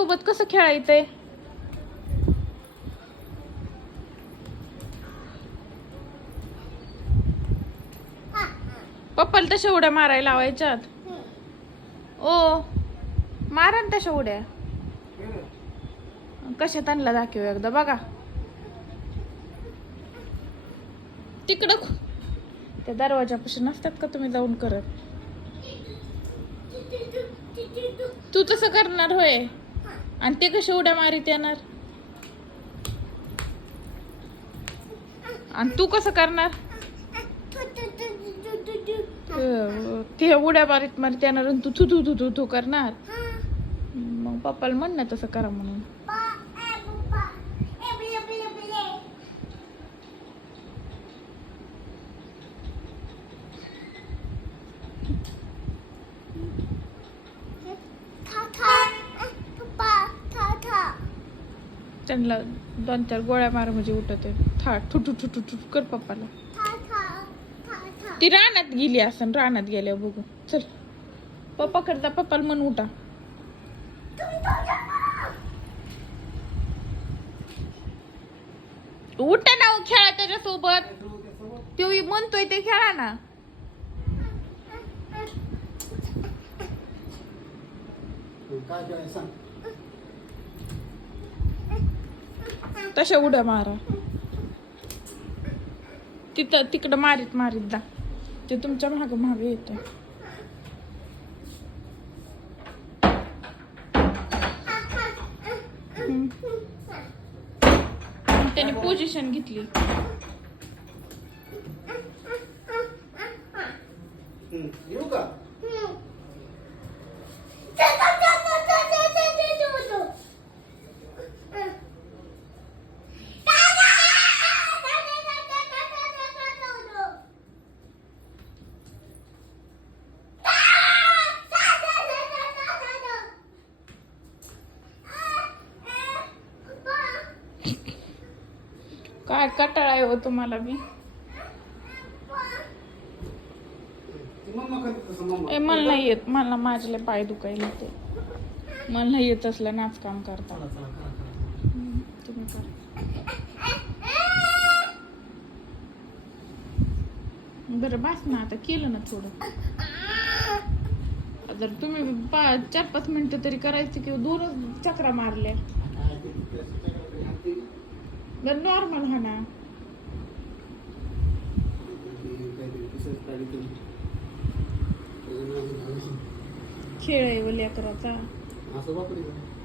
सोबत कसं खेळायचंय? पप्पाला तशा उड्या मारायला लावायच्यात? ओ मारा ना तशा उड्या. कशात आणला दाखव एकदा बघा. तिकडं त्या दरवाजापाशी नसतात का तुम्ही जाऊन करत? तू तसं करणार होय. आणि ते कसे उड्या मारीत येणार? आणि तू कसं करणार? ते उड्या मारीत मारीत येणार आणि तू थू थू थू थू करणार. मग पप्पाला म्हण ना तसं करा म्हणून. त्यांना दोन चार गोळ्या मार म्हणजे उठते थाट ठुटू ठुटू ठुटू कर पप्पाला. ती रानात गेली असं रानात गेल्या बघू. चल. पप्पा करता पप्पाला मन उठा. उठा ना हो, खेळा त्याच्यासोबत. तो म्हणतोय ते खेळा ना. काय काय सांग. तशा उड्या मारा तिथं तिकडं मारीत मारीत जा ते तुमच्या माग मागे येत त्याने पोझिशन घेतली हम्म, येऊ का काय कटाळा आहे हो तुम्हाला मम्मा ए मला नाही येत. मला माझ्याला पाय दुखायला ते मला नाही येत असलं नाच काम करता. तुम्ही करा. बरं बस ना आता. केलं ना थोडं. जर तुम्ही पा चार पाच मिनिटं तरी करायचं किंवा दोनच चक्रा मारल्या. बरं नॉर्मल हा ना. खेळ आहे व लेकराचा असं वापरायचं